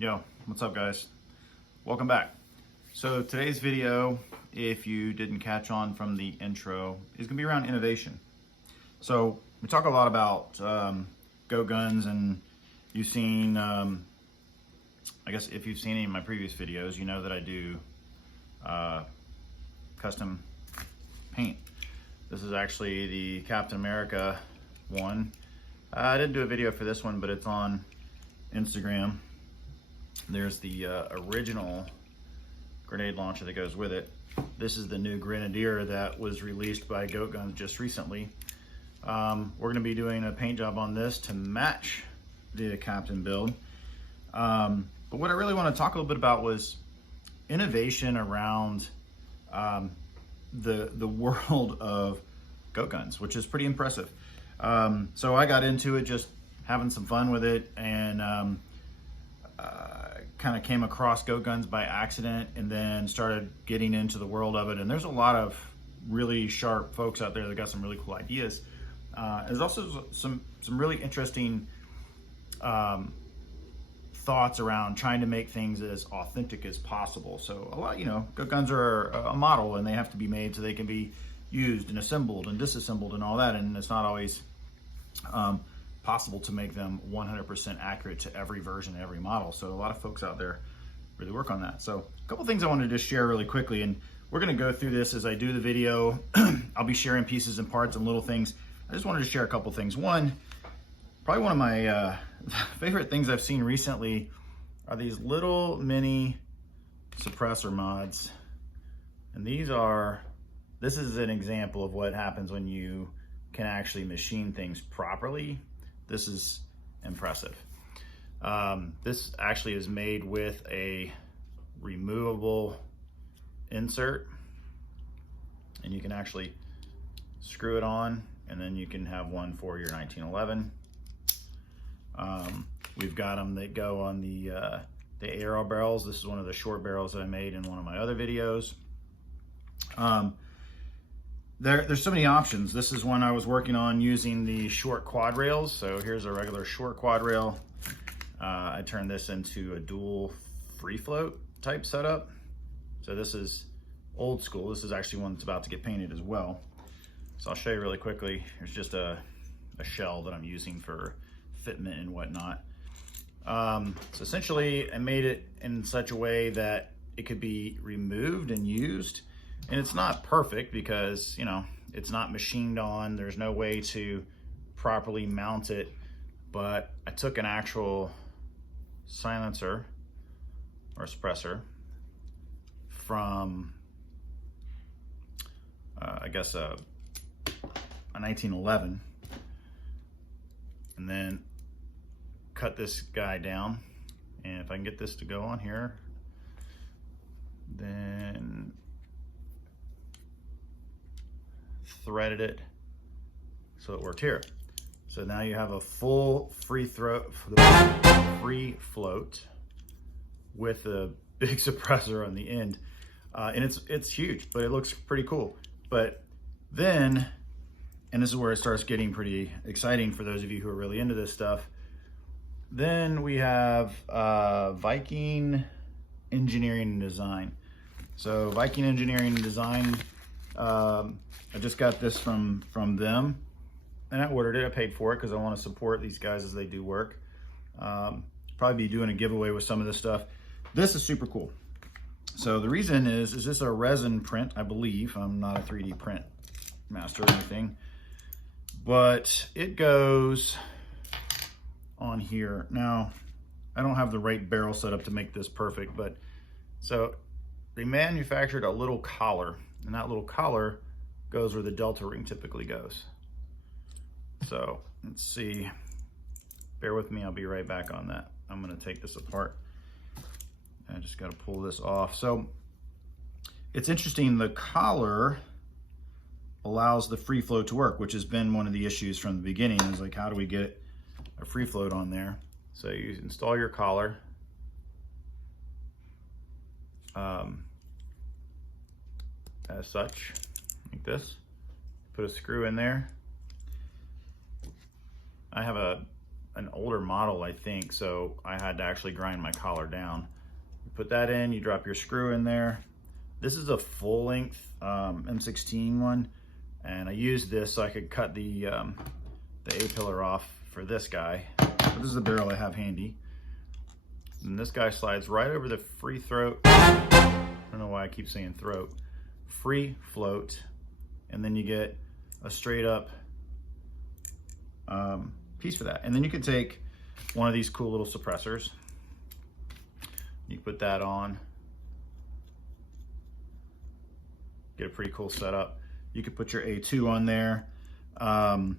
Yo, what's up guys? Welcome back. So today's video, if you didn't catch on from the intro, is gonna be around innovation. So we talk a lot about GoatGuns, and you've seen, I guess if you've seen any of my previous videos, you know that I do custom paint. This is actually the Captain America one. I didn't do a video for this one, but it's on Instagram. There's the original grenade launcher that goes with it. This is the new Grenadier that was released by GoatGuns just recently. We're gonna be doing a paint job on this to match the Captain build. But what I really want to talk a little bit about was innovation around the world of GoatGuns, which is pretty impressive. So I got into it just having some fun with it, and kind of came across GoatGuns by accident, and then started getting into the world of it. And there's a lot of really sharp folks out there that got some really cool ideas. There's also some really interesting thoughts around trying to make things as authentic as possible. So a lot, GoatGuns are a model, and they have to be made so they can be used and assembled and disassembled and all that. And it's not always possible to make them 100% accurate to every version, every model. So a lot of folks out there really work on that. So a couple things I wanted to share really quickly, and we're going to go through this as I do the video. I'll be sharing pieces and parts and little things. I just wanted to share a couple things. One, probably one of my favorite things I've seen recently are these little mini suppressor mods. And this is an example of what happens when you can actually machine things properly. This is impressive. This actually is made with a removable insert, and you can actually screw it on, and then you can have one for your 1911. We've got them that go on the arrow barrels. This is one of the short barrels that I made in one of my other videos. There's so many options. This is one I was working on using the short quad rails. So here's a regular short quad rail. I turned this into a dual free float type setup. So this is old school. This is actually one that's about to get painted as well. So I'll show you really quickly. Here's just a shell that I'm using for fitment and whatnot. So essentially I made it in such a way that it could be removed and used. And it's not perfect because, it's not machined on. There's no way to properly mount it. But I took an actual silencer or suppressor from, I guess, a 1911. And then cut this guy down. And if I can get this to go on here, then threaded it so it worked here. So now you have a full free float with a big suppressor on the end, and it's huge, but it looks pretty cool. But then, and this is where it starts getting pretty exciting for those of you who are really into this stuff, then we have Viking Engineering and Design. So Viking Engineering and Design, I just got this from them, and I ordered it. I paid for it because I want to support these guys as they do work. Probably be doing a giveaway with some of this stuff. This is super cool. So the reason is this a resin print, I believe. I'm not a 3D print master or anything, but it goes on here. Now, I don't have the right barrel set up to make this perfect, but so they manufactured a little collar, and that little collar goes where the delta ring typically goes. So let's see, bear with me, I'll be right back on that. I'm gonna take this apart. I just gotta pull this off. So it's interesting, the collar allows the free float to work, which has been one of the issues from the beginning, is like, how do we get a free float on there? So you install your collar. As such, like this. Put a screw in there. I have a an older model, I think, so I had to actually grind my collar down. You put that in, you drop your screw in there. This is a full length M16 one, and I used this so I could cut the A-pillar off for this guy. But this is the barrel I have handy. And this guy slides right over the free throat. I don't know why I keep saying throat. Free float, and then you get a straight up piece for that. And then you could take one of these cool little suppressors. You put that on. Get a pretty cool setup. You could put your A2 on there, your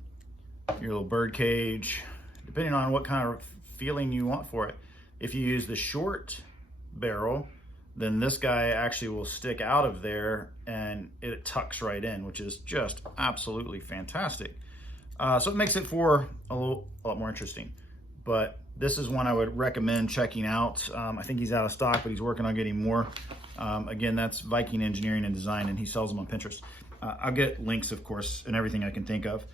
little bird cage, depending on what kind of feeling you want for it. If you use the short barrel, then this guy actually will stick out of there and it tucks right in, which is just absolutely fantastic. So it makes it for a lot more interesting. But this is one I would recommend checking out. I think he's out of stock, but he's working on getting more. Again, that's Viking Engineering and Design, and he sells them on Pinterest. I'll get links, of course, and everything I can think of.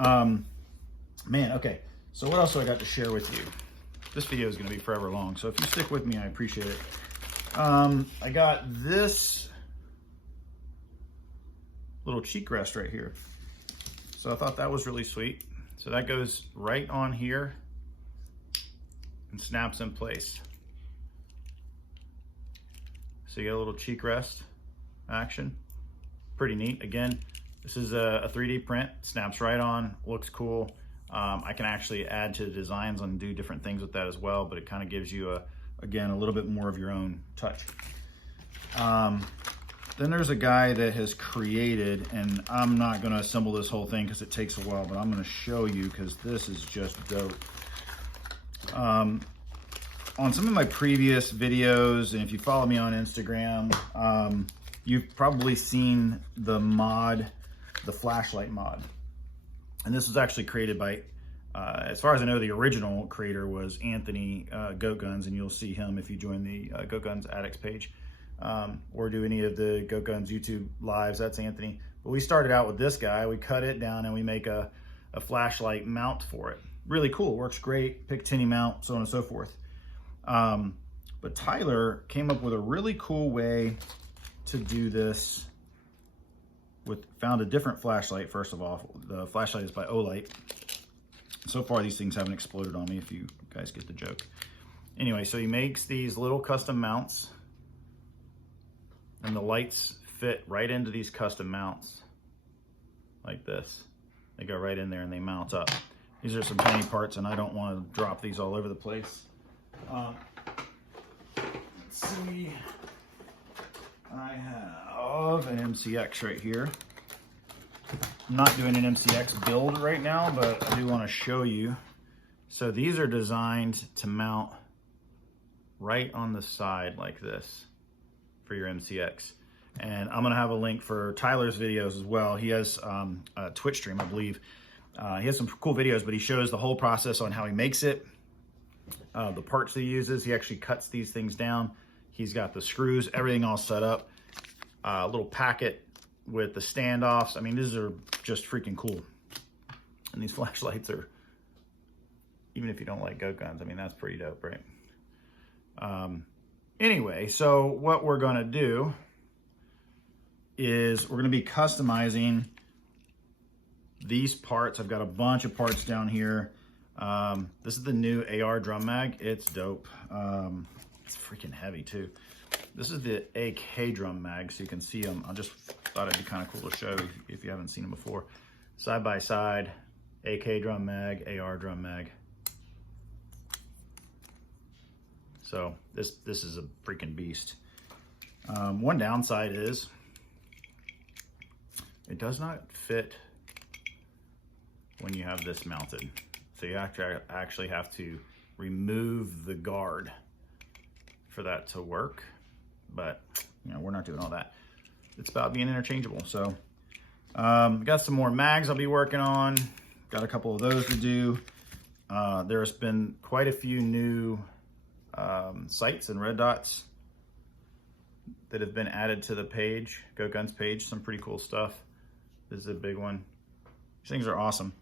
Man, okay. So what else do I got to share with you? This video is going to be forever long, so if you stick with me, I appreciate it. I got this little cheek rest right here. So I thought that was really sweet. So that goes right on here and snaps in place. So you get a little cheek rest action. Pretty neat. Again, this is a 3D print, snaps right on, looks cool. I can actually add to the designs and do different things with that as well, but it kind of gives you, again, a little bit more of your own touch. Then there's a guy that has created, and I'm not going to assemble this whole thing because it takes a while, but I'm going to show you because this is just dope. On some of my previous videos, and if you follow me on Instagram, you've probably seen the mod, the flashlight mod. And this was actually created by, as far as I know, the original creator was Anthony GoatGuns, and you'll see him if you join the GoatGuns Addicts page. Or do any of the GoatGuns YouTube lives, that's Anthony. But we started out with this guy, we cut it down and we make a flashlight mount for it. Really cool, works great, pick tinny mount, so on and so forth. But Tyler came up with a really cool way to do this. Found a different flashlight, first of all. The flashlight is by Olight. So far these things haven't exploded on me, if you guys get the joke. Anyway, so he makes these little custom mounts, and the lights fit right into these custom mounts like this. They go right in there and they mount up. These are some tiny parts, and I don't want to drop these all over the place. Let's see. I have an MCX right here. I'm not doing an MCX build right now, but I do want to show you. So these are designed to mount right on the side like this for your MCX. And I'm gonna have a link for Tyler's videos as well. He has a Twitch stream, I believe. He has some cool videos, but he shows the whole process on how he makes it, the parts that he uses. He actually cuts these things down. He's got the screws, everything all set up. A little packet with the standoffs. I mean, these are just freaking cool. And these flashlights are, even if you don't like GoatGuns, I mean, that's pretty dope, right? Anyway, so what we're gonna do is we're gonna be customizing these parts. I've got a bunch of parts down here. This is the new AR drum mag. It's dope. It's freaking heavy too. This is the AK drum mag, so you can see them. I just thought it'd be kind of cool to show if you haven't seen them before. Side by side, AK drum mag, AR drum mag. So this is a freaking beast. One downside is it does not fit when you have this mounted. So you actually have to remove the guard for that to work. But you know, we're not doing all that. It's about being interchangeable. So got some more mags I'll be working on. Got a couple of those to do. There's been quite a few new sights and red dots that have been added to the page, GoatGuns page. Some pretty cool stuff. This is a big one. These things are awesome.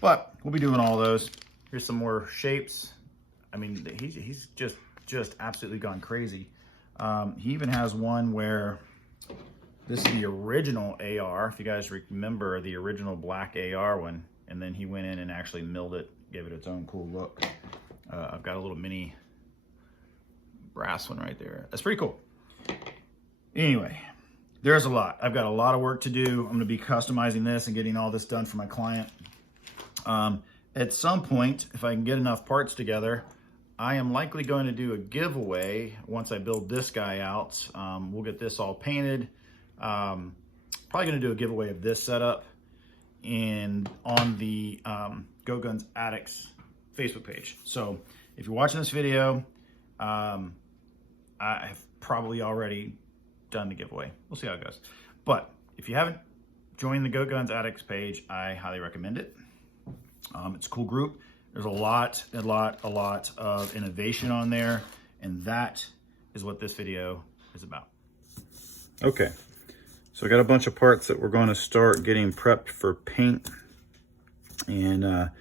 But we'll be doing all those. Here's some more shapes. I mean, he's just absolutely gone crazy. He even has one where this is the original AR. If you guys remember the original black AR one, and then he went in and actually milled it, gave it its own cool look. I've got a little mini brass one right there. That's pretty cool. Anyway, there's a lot. I've got a lot of work to do. I'm gonna be customizing this and getting all this done for my client. At some point, if I can get enough parts together, I am likely going to do a giveaway once I build this guy out. We'll get this all painted. Probably gonna do a giveaway of this setup and on the GoatGuns Addicts Facebook page. So if you're watching this video, I have probably already done the giveaway. We'll see how it goes. But if you haven't joined the GoatGuns Addicts page, I highly recommend it. It's a cool group. There's a lot of innovation on there, and that is what this video is about. Okay, so I got a bunch of parts that we're going to start getting prepped for paint. And a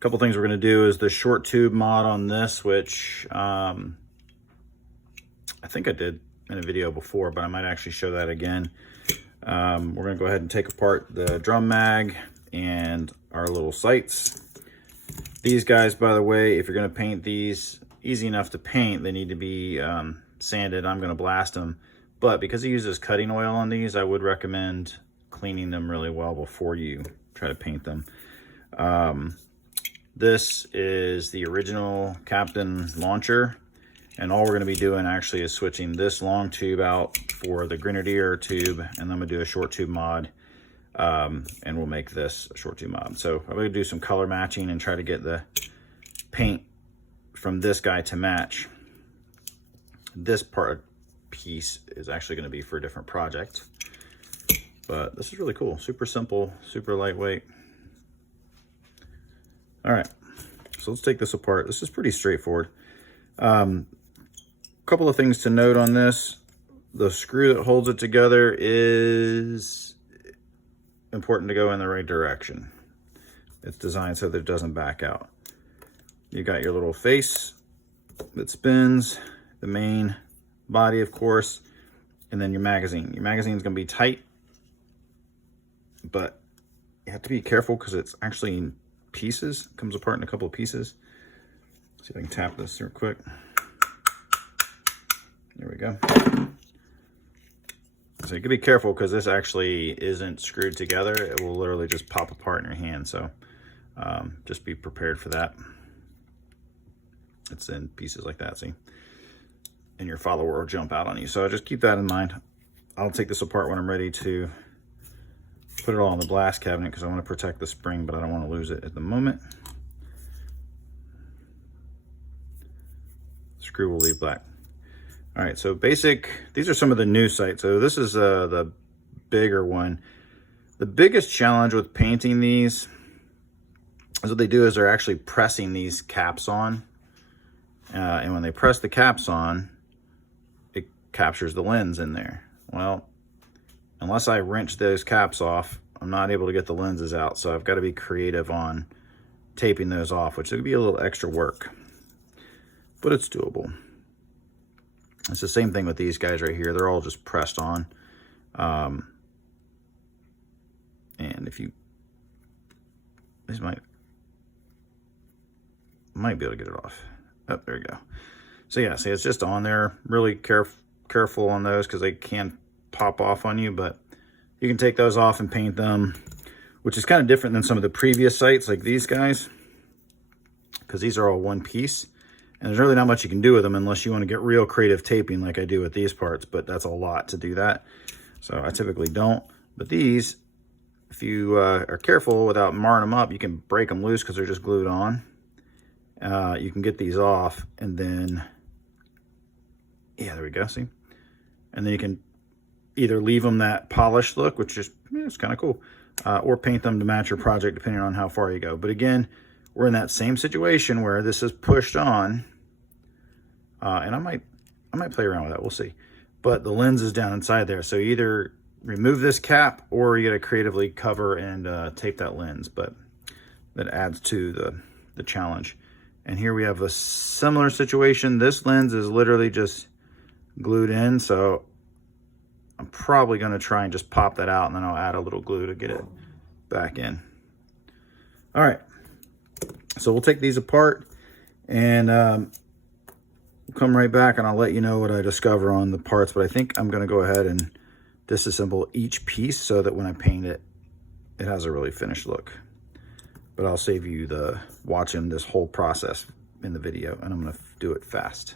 couple things we're going to do is the short tube mod on this, which I think I did in a video before, but I might actually show that again. We're going to go ahead and take apart the drum mag and our little sights. These guys, by the way, if you're going to paint these, easy enough to paint. They need to be sanded. I'm going to blast them. But because he uses cutting oil on these, I would recommend cleaning them really well before you try to paint them. This is the original Captain launcher. And all we're going to be doing actually is switching this long tube out for the Grenadier tube. And then I'm going to do a short tube mod. And we'll make this a short tube mod. So I'm going to do some color matching and try to get the paint from this guy to match. This piece is actually going to be for a different project. But this is really cool. Super simple, super lightweight. All right, so let's take this apart. This is pretty straightforward. Couple of things to note on this. The screw that holds it together is important to go in the right direction. It's designed so that it doesn't back out. You got your little face that spins, the main body, of course, and then your magazine. Your magazine is going to be tight, but you have to be careful because it's actually in pieces. It comes apart in a couple of pieces. See if I can tap this real quick. There we go. So you can be careful because this actually isn't screwed together. It will literally just pop apart in your hand. So just be prepared for that. It's in pieces like that, see? And your follower will jump out on you. So just keep that in mind. I'll take this apart when I'm ready to put it all in the blast cabinet because I want to protect the spring, but I don't want to lose it at the moment. Screw will leave black. All right, so these are some of the new sights. So this is the bigger one. The biggest challenge with painting these is what they do is they're actually pressing these caps on. And when they press the caps on, it captures the lens in there. Well, unless I wrench those caps off, I'm not able to get the lenses out. So I've got to be creative on taping those off, which would be a little extra work, but it's doable. It's the same thing with these guys right here. They're all just pressed on. And if you, these might be able to get it off. Oh, there you go. So yeah, see, it's just on there. Really careful on those because they can pop off on you, but you can take those off and paint them, which is kind of different than some of the previous sites like these guys, because these are all one piece. And there's really not much you can do with them unless you want to get real creative taping like I do with these parts, but that's a lot to do that. So I typically don't. But these, if you are careful without marring them up, you can break them loose because they're just glued on. You can get these off and then, yeah, there we go, see? And then you can either leave them that polished look, which is, it's kind of cool, or paint them to match your project depending on how far you go. But again, we're in that same situation where this is pushed on, and I might play around with that, we'll see. But the lens is down inside there, so you either remove this cap or you gotta creatively cover and tape that lens, but that adds to the challenge. And here we have a similar situation. This lens is literally just glued in, so I'm probably going to try and just pop that out, and then I'll add a little glue to get it back in. All right, so we'll take these apart, and we'll come right back, and I'll let you know what I discover on the parts. But I think I'm going to go ahead and disassemble each piece so that when I paint it, it has a really finished look. But I'll save you the watching this whole process in the video, and I'm going to do it fast.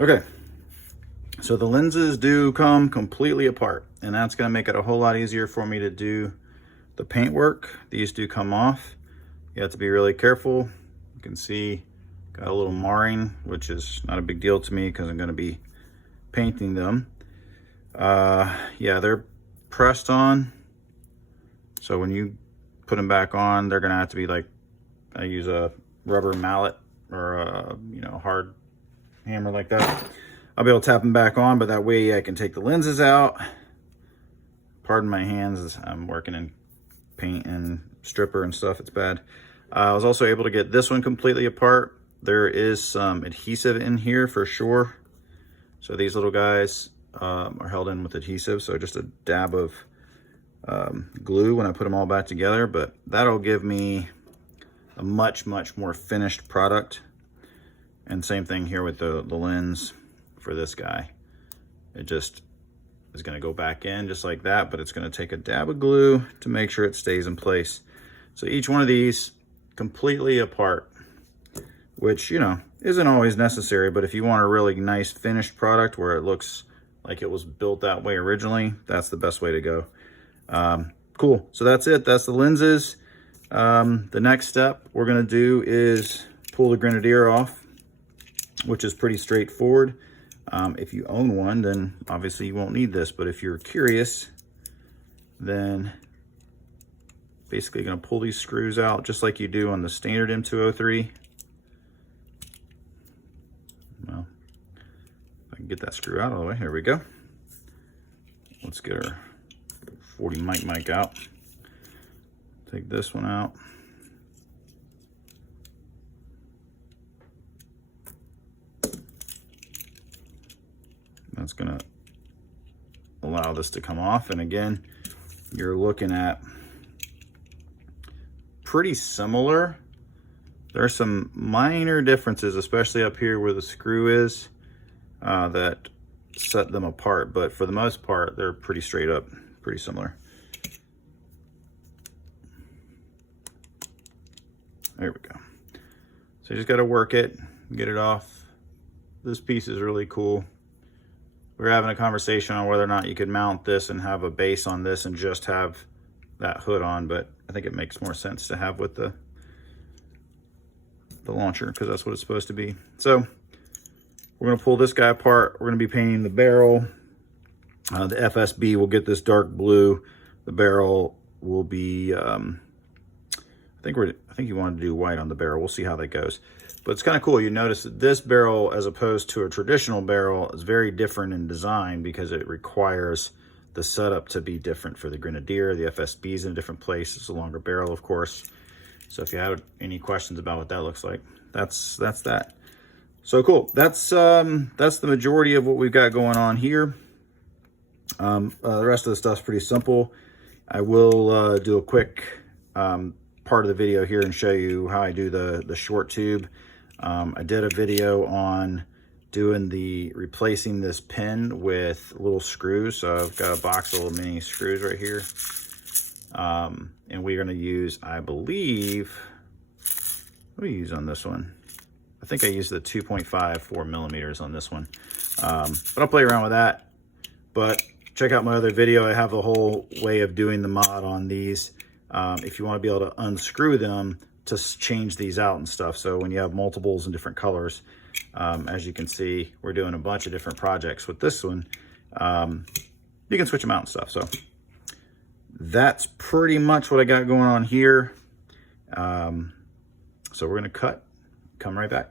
Okay, so the lenses do come completely apart, and that's going to make it a whole lot easier for me to do the paint work. These do come off. You have to be really careful. You can see got a little marring, which is not a big deal to me because I'm going to be painting them. Yeah, they're pressed on, so when you put them back on, they're going to have to be like, I use a rubber mallet or a hard hammer like that. I'll be able to tap them back on, but that way I can take the lenses out. Pardon my hands as I'm working in paint and stripper and stuff. It's bad. I was also able to get this one completely apart. There is some adhesive in here for sure. So these little guys are held in with adhesive. So just a dab of glue when I put them all back together, but that'll give me a much more finished product. And same thing here with the lens for this guy. It just is going to go back in just like that, but it's going to take a dab of glue to make sure it stays in place. So each one of these completely apart, which, isn't always necessary, but if you want a really nice finished product where it looks like it was built that way originally, that's the best way to go. Cool. So that's it. That's the lenses. The next step we're going to do is pull the grenadier off, which is pretty straightforward. If you own one, then obviously you won't need this, but if you're curious, then basically you're going to pull these screws out just like you do on the standard M203. Well, if I can get that screw out of the way, there we go. Let's get our 40 mic out. Take this one out. That's going to allow this to come off. And again, you're looking at pretty similar. There are some minor differences, especially up here where the screw is, that set them apart. But for the most part, they're pretty straight up, pretty similar. There we go. So you just got to work it, get it off. This piece is really cool. We were having a conversation on whether or not you could mount this and have a base on this and just have that hood on, but I think it makes more sense to have with the launcher because that's what it's supposed to be. So we're going to pull this guy apart. We're going to be painting the barrel. The FSB will get this dark blue. The barrel will be, I think you wanted to do white on the barrel. We'll see how that goes. But it's kind of cool. You notice that this barrel, as opposed to a traditional barrel, is very different in design because it requires the setup to be different for the Grenadier. The FSB is in a different place. It's a longer barrel, of course. So if you have any questions about what that looks like, that's that. So cool. That's the majority of what we've got going on here. The rest of the stuff's pretty simple. I will do a quick part of the video here and show you how I do the short tube. I did a video on doing replacing this pin with little screws. So I've got a box of little mini screws right here. And we're going to use, I believe, what do we use on this one? I think I used the 2.54 millimeters on this one. But I'll play around with that. But check out my other video. I have a whole way of doing the mod on these. If you want to be able to unscrew them to change these out and stuff. So when you have multiples in different colors, as you can see, we're doing a bunch of different projects with this one. You can switch them out and stuff. So that's pretty much what I got going on here. So we're gonna cut, come right back.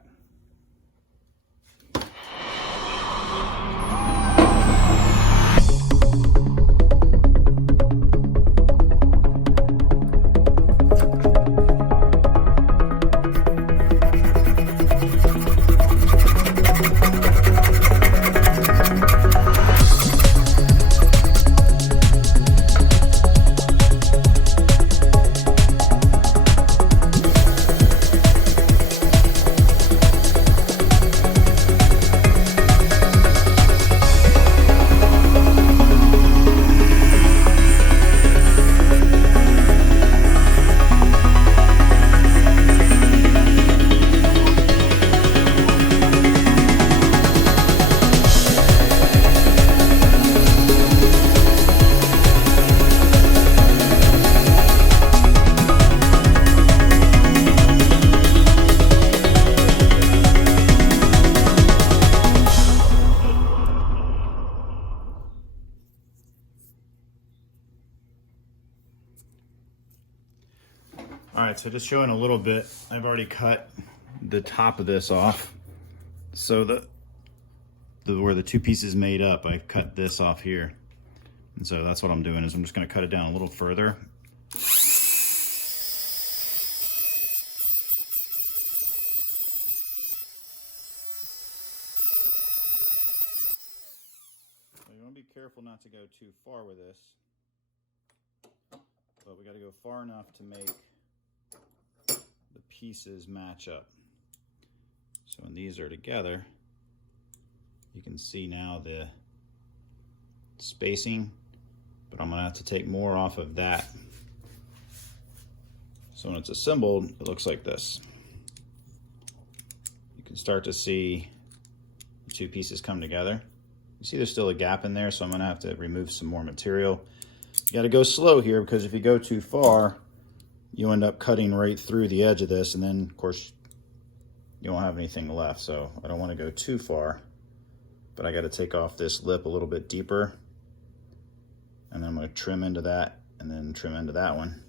All right, so just showing a little bit, I've already cut the top of this off. So where the two pieces made up, I cut this off here. And so that's what I'm doing, is I'm just gonna cut it down a little further. So you wanna be careful not to go too far with this, but we gotta go far enough to make the pieces match up. So when these are together, you can see now the spacing, but I'm gonna have to take more off of that. So when it's assembled, it looks like this. You can start to see the two pieces come together. You see there's still a gap in there, so I'm gonna have to remove some more material. You gotta go slow here, because if you go too far, you end up cutting right through the edge of this, and then of course you won't have anything left. So I don't want to go too far, but I got to take off this lip a little bit deeper, and then I'm going to trim into that and then trim into that one,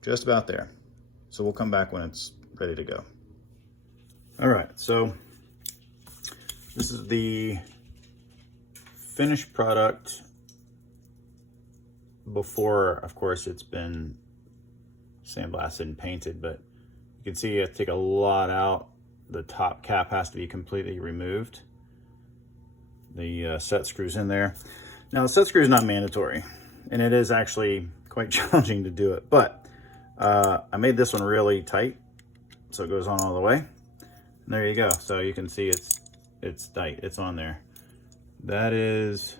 just about there. So we'll come back when it's ready to go. All right, so this is the finished product before, of course, it's been sandblasted and painted, but you can see I take a lot out. The top cap has to be completely removed. The set screws in there. Now the set screw is not mandatory, and it is actually quite challenging to do it, but I made this one really tight, so it goes on all the way. And there you go. So you can see it's tight, it's on there. That is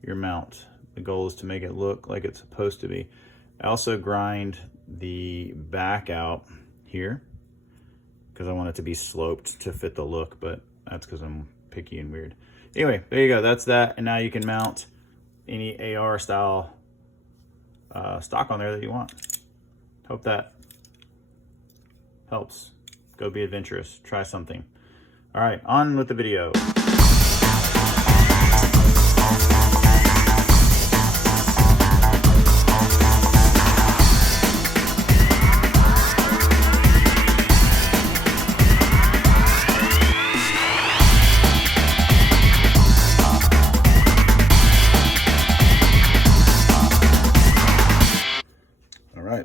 your mount. The goal is to make it look like it's supposed to be. I also grind the back out here because I want it to be sloped to fit the look, but that's because I'm picky and weird. Anyway, there you go, that's that. And now you can mount any AR style stock on there that you want. Hope that helps. Go be adventurous, try something. All right, on with the video.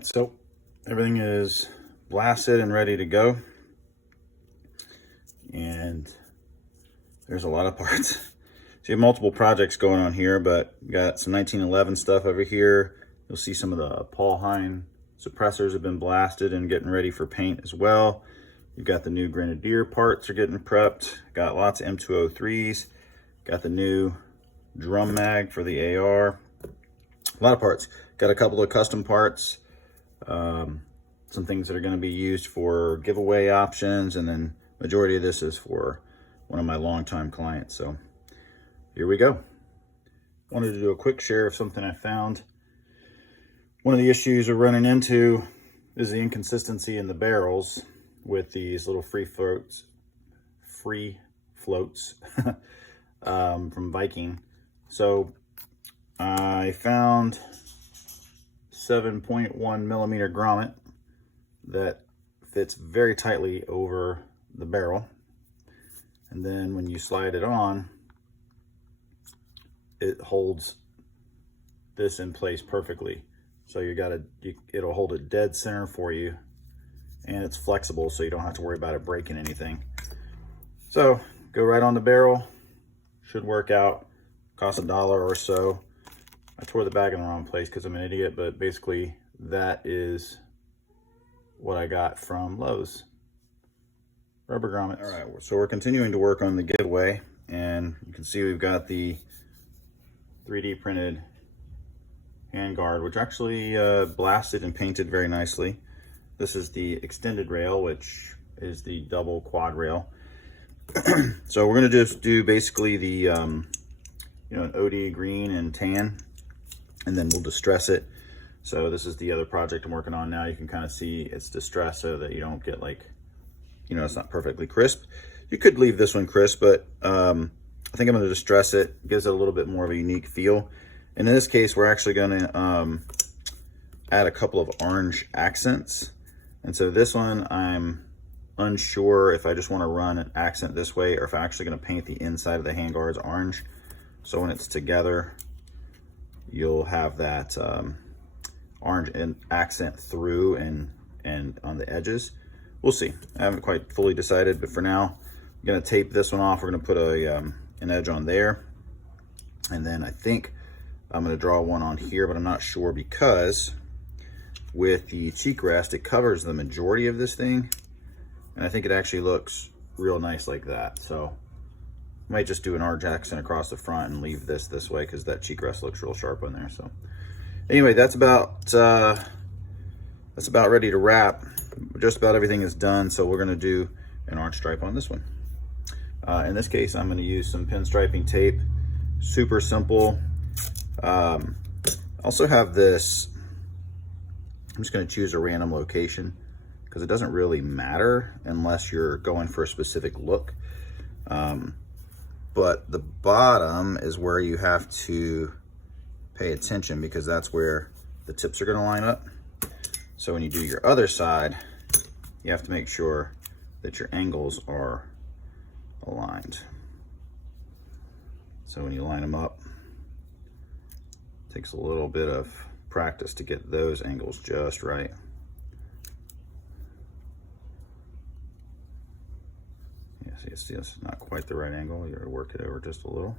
So everything is blasted and ready to go, and there's a lot of parts. So you have multiple projects going on here, but you got some 1911 stuff over here. You'll see some of the Hein suppressors have been blasted and getting ready for paint as well. You've got the new Grenadier parts are getting prepped. Got lots of M203s. Got the new drum mag for the AR. A lot of parts. Got a couple of custom parts. Some things that are going to be used for giveaway options, and then majority of this is for one of my longtime clients. So here we go. Wanted to do a quick share of something I found. One of the issues we're running into is the inconsistency in the barrels with these little free floats from Viking. So I found 7.1 millimeter grommet that fits very tightly over the barrel. And then when you slide it on, it holds this in place perfectly. So it'll hold it dead center for you, and it's flexible, so you don't have to worry about it breaking anything. So go right on the barrel, should work out. Cost $1 or so. I tore the bag in the wrong place because I'm an idiot, but basically that is what I got from Lowe's. Rubber grommets. All right, so we're continuing to work on the giveaway, and you can see we've got the 3D printed handguard, which actually blasted and painted very nicely. This is the extended rail, which is the double quad rail. So we're gonna just do basically the an OD green and tan, and then we'll distress it. So this is the other project I'm working on now. You can kind of see it's distressed so that you don't get like, it's not perfectly crisp. You could leave this one crisp, but I think I'm going to distress it. It gives it a little bit more of a unique feel. And in this case, we're actually going to add a couple of orange accents. And so this one, I'm unsure if I just want to run an accent this way or if I'm actually going to paint the inside of the handguards orange. So when it's together, you'll have that orange accent through and on the edges. We'll see. I haven't quite fully decided, but for now, I'm going to tape this one off. We're going to put an edge on there. And then I think I'm going to draw one on here, but I'm not sure because with the cheek rest, it covers the majority of this thing. And I think it actually looks real nice like that. So I might just do an orange accent across the front and leave this way because that cheek rest looks real sharp on there. So anyway, that's about ready to wrap. Just about everything is done, so we're going to do an orange stripe on this one. In this case, I'm going to use some pinstriping tape. Super simple. Also have this. I'm just going to choose a random location because it doesn't really matter unless you're going for a specific look. But the bottom is where you have to pay attention because that's where the tips are going to line up. So when you do your other side, you have to make sure that your angles are aligned. So when you line them up, it takes a little bit of practice to get those angles just right. Yeah, see, it's not quite the right angle. You gotta work it over just a little.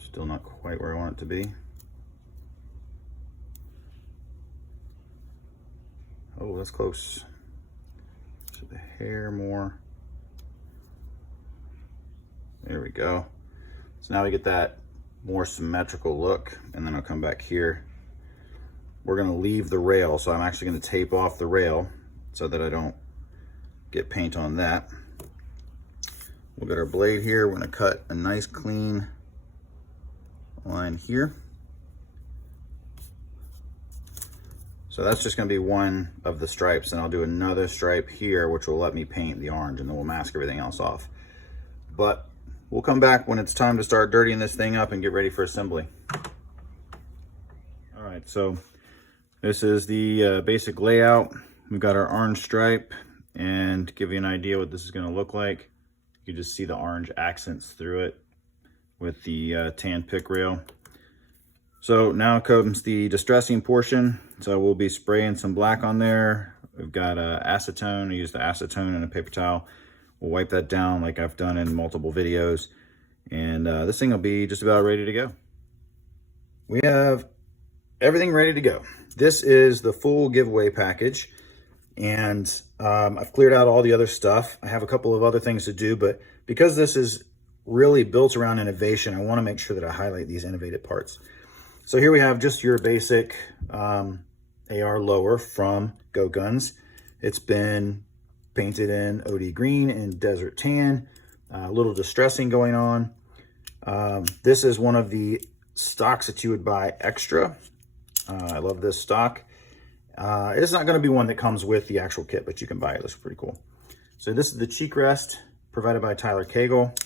Still not quite where I want it to be. Oh, that's close. So the hair more. There we go. So now we get that more symmetrical look, and then I'll come back here. We're gonna leave the rail, so I'm actually gonna tape off the rail so that I don't get paint on that. We'll get our blade here. We're gonna cut a nice clean line here. So that's just gonna be one of the stripes, and I'll do another stripe here, which will let me paint the orange, and then we'll mask everything else off. But we'll come back when it's time to start dirtying this thing up and get ready for assembly. All right, so this is the basic layout. We've got our orange stripe, and to give you an idea what this is gonna look like, you can just see the orange accents through it with the tan pick rail. So now comes the distressing portion. So we'll be spraying some black on there. We've got acetone. I use the acetone and a paper towel. We'll wipe that down like I've done in multiple videos. And this thing will be just about ready to go. We have everything ready to go. This is the full giveaway package. And I've cleared out all the other stuff. I have a couple of other things to do, but because this is really built around innovation, I want to make sure that I highlight these innovative parts. So here we have just your basic AR lower from GoatGuns. It's been painted in OD green and desert tan, a little distressing going on. This is one of the stocks that you would buy extra. I love this stock. It's not going to be one that comes with the actual kit, but you can buy it. It looks pretty cool. So this is the cheek rest provided by Tyler Cagle.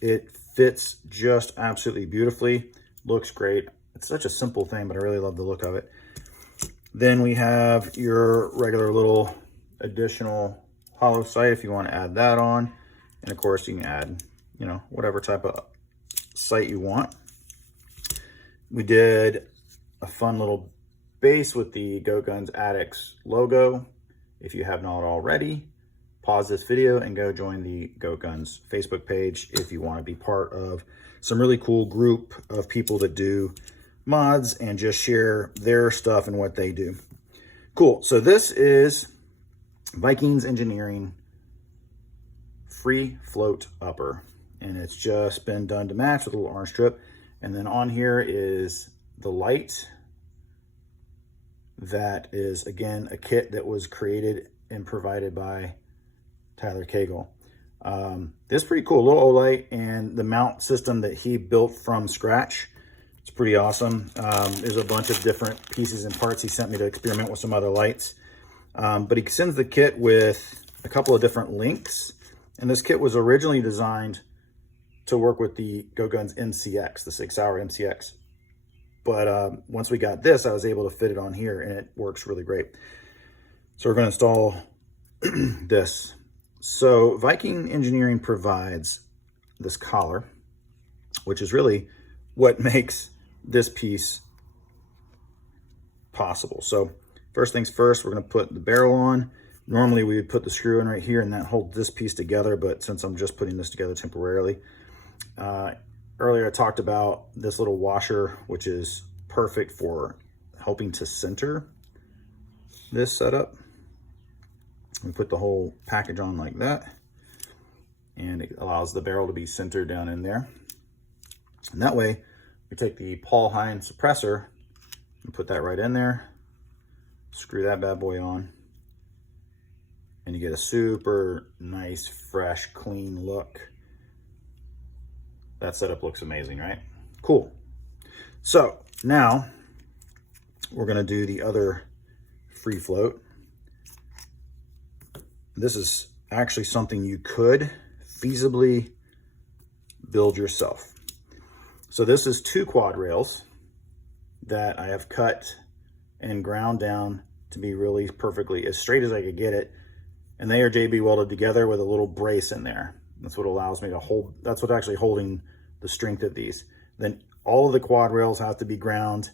It fits just absolutely beautifully. Looks great. It's such a simple thing, but I really love the look of it. Then we have your regular little additional hollow sight if you want to add that on. And of course you can add, you know, whatever type of sight you want. We did a fun little base with the GoatGuns Addicts logo. If you have not already, pause this video and go join the GoatGuns Facebook page if you want to be part of some really cool group of people that do mods and just share their stuff and what they do. Cool. So this is Vikings Engineering free float upper, and it's just been done to match with a little orange strip. And then on here is the light. That is, again, a kit that was created and provided by Tyler Cagle. This is pretty cool, a little O-light, and the mount system that he built from scratch. It's pretty awesome. There's a bunch of different pieces and parts he sent me to experiment with some other lights. But he sends the kit with a couple of different links. And this kit was originally designed to work with the GoatGuns MCX, the 6-hour MCX. But once we got this, I was able to fit it on here, and it works really great. So we're going to install this. So Viking Engineering provides this collar, which is really what makes this piece possible. So first things first, we're going to put the barrel on. Normally we would put the screw in right here and that holds this piece together, but since I'm just putting this together temporarily, earlier I talked about this little washer, which is perfect for helping to center this setup. We put the whole package on like that, and it allows the barrel to be centered down in there. And that way, we take the Hein suppressor and put that right in there, screw that bad boy on, and you get a super nice, fresh, clean look. That setup looks amazing, right? Cool. So now we're gonna do the other free float. This is actually something you could feasibly build yourself. So this is 2 quad rails that I have cut and ground down to be really perfectly as straight as I could get it. And they are JB welded together with a little brace in there. That's what allows me to hold, that's what actually holding the strength of these. Then all of the quad rails have to be ground,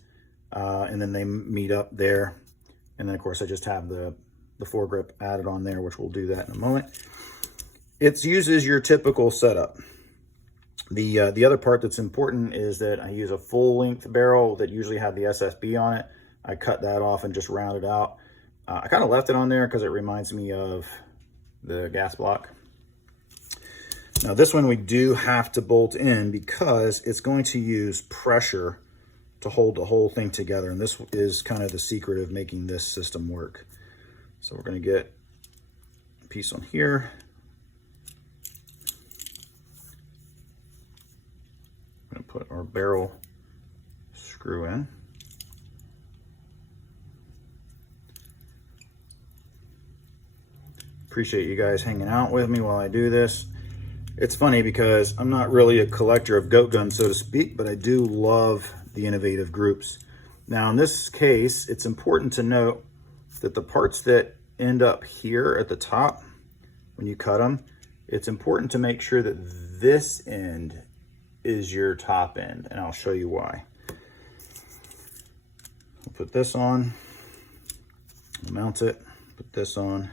and then they meet up there. And then of course I just have the foregrip added on there, which we'll do that in a moment. It uses your typical setup. The other part that's important is that I use a full length barrel that usually had the SSB on it. I cut that off and just rounded out. I kind of left it on there because it reminds me of the gas block. Now this one we do have to bolt in because it's going to use pressure to hold the whole thing together. And this is kind of the secret of making this system work. So we're going to get a piece on here. I'm going to put our barrel screw in. Appreciate you guys hanging out with me while I do this. It's funny because I'm not really a collector of goat guns, so to speak, but I do love the innovative groups. Now in this case, it's important to note that the parts that end up here at the top, when you cut them, it's important to make sure that this end is your top end, and I'll show you why. I'll put this on, I'll mount it, put this on,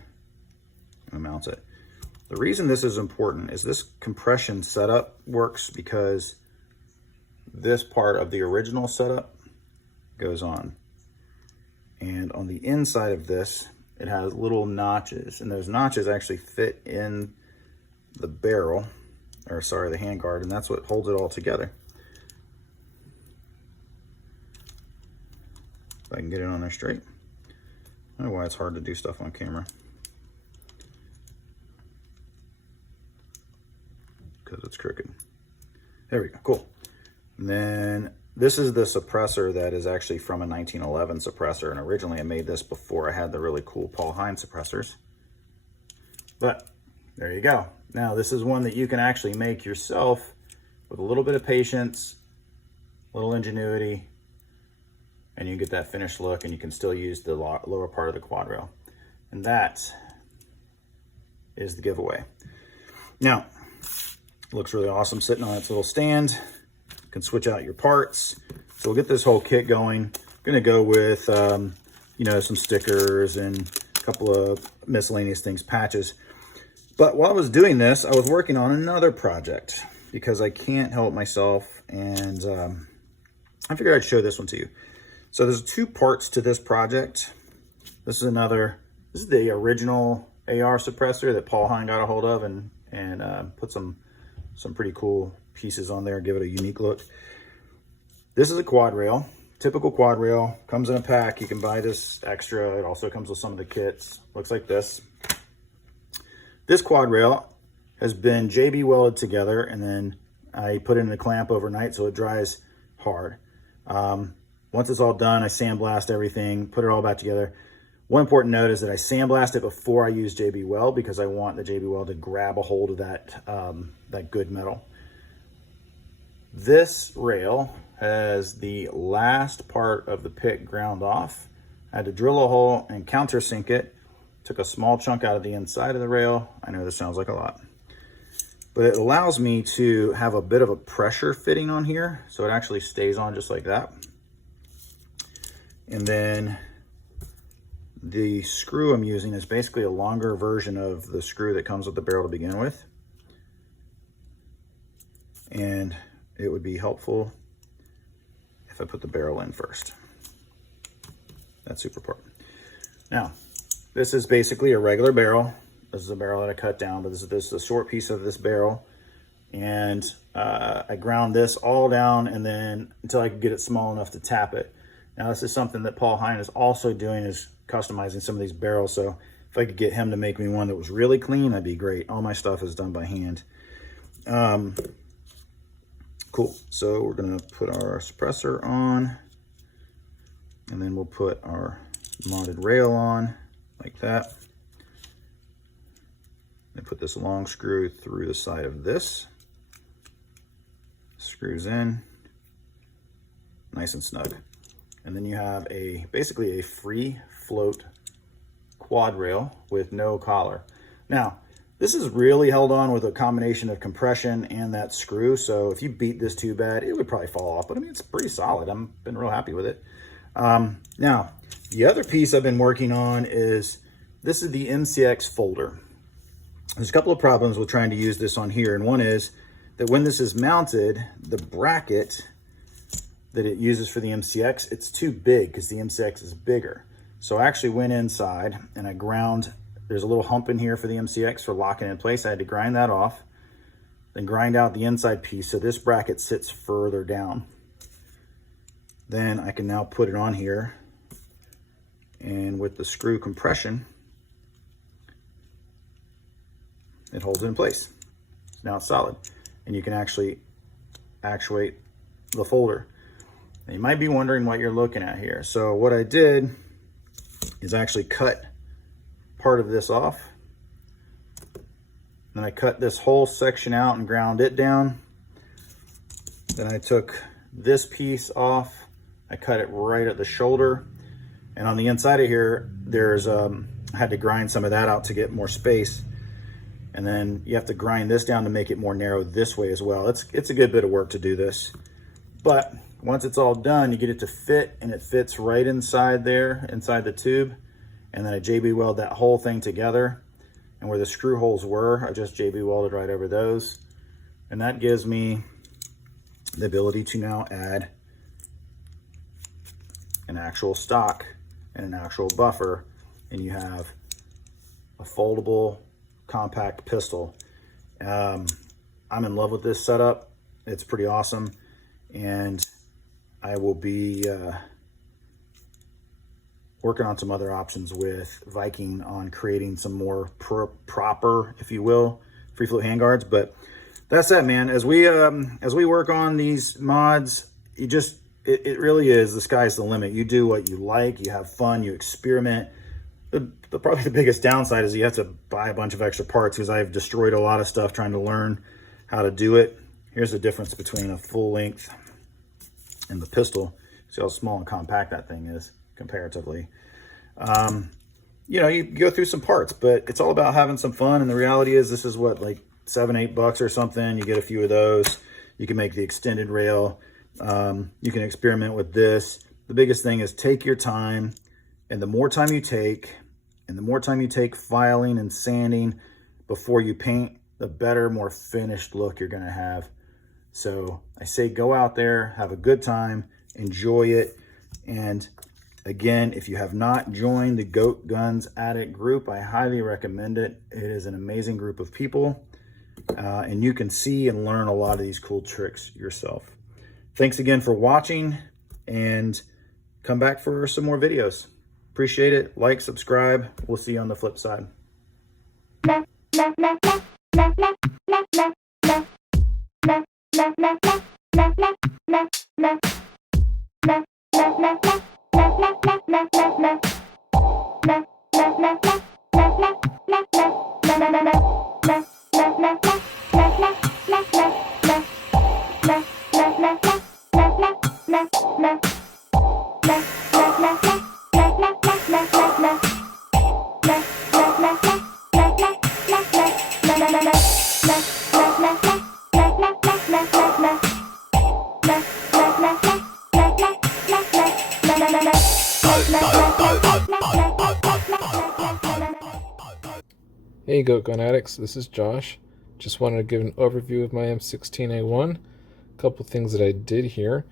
and mount it. The reason this is important is this compression setup works because this part of the original setup goes on. And on the inside of this, it has little notches, and those notches actually fit in the barrel, or sorry, the handguard, and that's what holds it all together. If I can get it on there straight. I don't know why it's hard to do stuff on camera. Because it's crooked. There we go, cool. And then this is the suppressor that is actually from a 1911 suppressor, and originally I made this before I had the really cool Hein suppressors. But there you go. Now this is one that you can actually make yourself with a little bit of patience, a little ingenuity, and you get that finished look, and you can still use the lower part of the quad rail. And that is the giveaway. Now, it looks really awesome sitting on its little stand. You can switch out your parts. So we'll get this whole kit going. I'm gonna go with, you know, some stickers and a couple of miscellaneous things, patches. But while I was doing this, I was working on another project because I can't help myself, and I figured I'd show this one to you. So there's 2 parts to this project. This is the original AR suppressor that Paul Hein got a hold of and put some pretty cool pieces on there, give it a unique look. This is a quad rail, typical quad rail, comes in a pack. You can buy this extra. It also comes with some of the kits. Looks like this. This quad rail has been JB welded together, and then I put it in a clamp overnight so it dries hard. Once it's all done, I sandblast everything, put it all back together. One important note is that I sandblast it before I use JB Weld because I want the JB Weld to grab a hold of that good metal. This rail has the last part of the pick ground off. I had to drill a hole and countersink it. Took a small chunk out of the inside of the rail. I know this sounds like a lot, but it allows me to have a bit of a pressure fitting on here, so it actually stays on just like that. And then the screw I'm using is basically a longer version of the screw that comes with the barrel to begin with. And it would be helpful if I put the barrel in first. That super part. Now, this is basically a regular barrel. This is a barrel that I cut down, but this is a short piece of this barrel. And I ground this all down and then until I could get it small enough to tap it. Now, this is something that Paul Hein is also doing, is customizing some of these barrels. So if I could get him to make me one that was really clean, that'd be great. All my stuff is done by hand. Cool. So we're gonna put our suppressor on, and then we'll put our modded rail on like that. And put this long screw through the side of this. Screws in, nice and snug. And then you have basically a free float quad rail with no collar. Now, this is really held on with a combination of compression and that screw. So if you beat this too bad, it would probably fall off. But I mean, it's pretty solid. I've been real happy with it. Now, the other piece I've been working on is, this is the MCX folder. There's a couple of problems with trying to use this on here. And one is that when this is mounted, the bracket that it uses for the MCX, it's too big because the MCX is bigger. So I actually went inside and I ground, there's a little hump in here for the MCX for locking in place. I had to grind that off, then grind out the inside piece so this bracket sits further down. Then I can now put it on here, and with the screw compression, it holds it in place. Now it's solid, and you can actually actuate the folder. Now you might be wondering what you're looking at here. So what I did is actually cut part of this off. Then I cut this whole section out and ground it down. Then I took this piece off. I cut it right at the shoulder. And on the inside of here, there's, I had to grind some of that out to get more space. And then you have to grind this down to make it more narrow this way as well. It's a good bit of work to do this. But once it's all done, you get it to fit, and it fits right inside there, inside the tube. And then I JB weld that whole thing together. And where the screw holes were, I just JB welded right over those. And that gives me the ability to now add an actual stock and an actual buffer. And you have a foldable compact pistol. I'm in love with this setup. It's pretty awesome. And I will be working on some other options with Viking on creating some more proper, if you will, free float handguards. But that's it, man. As we work on these mods, it really is, the sky's the limit. You do what you like, you have fun, you experiment. Probably the biggest downside is you have to buy a bunch of extra parts, because I've destroyed a lot of stuff trying to learn how to do it. Here's the difference between a full length and the pistol. See how small and compact that thing is comparatively. You know, you go through some parts, but it's all about having some fun. And the reality is this is what, like $7-8 or something. You get a few of those. You can make the extended rail. You can experiment with this. The biggest thing is take your time, and the more time you take, filing and sanding before you paint, the better, more finished look you're gonna have. So I say go out there, have a good time, enjoy it. And again, if you have not joined the GoatGuns Addict group, I highly recommend it. It is an amazing group of people, and you can see and learn a lot of these cool tricks yourself. Thanks again for watching, and come back for some more videos. Appreciate it. Like, subscribe. We'll see you on the flip side. Hey GoatGun addicts, this is Josh. Just wanted to give an overview of my M16A1. A couple things that I did here.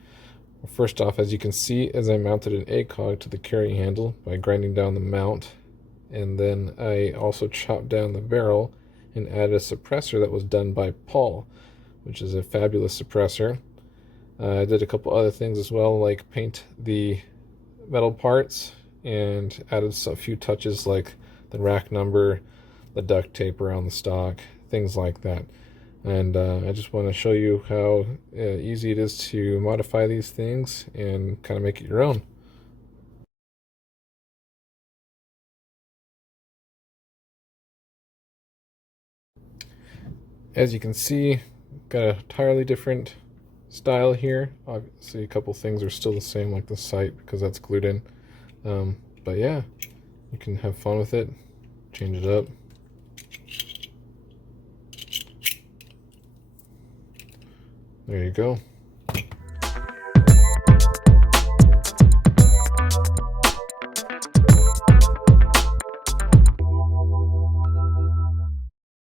First off, as you can see, as I mounted an ACOG to the carry handle by grinding down the mount, and then I also chopped down the barrel and added a suppressor that was done by Paul, which is a fabulous suppressor. I did a couple other things as well, like paint the metal parts and added a few touches like the rack number, the duct tape around the stock, things like that. And I just want to show you how easy it is to modify these things and kind of make it your own. As you can see, got an entirely different style here. Obviously a couple things are still the same, like the sight, because that's glued in. But yeah, you can have fun with it, change it up. There you go.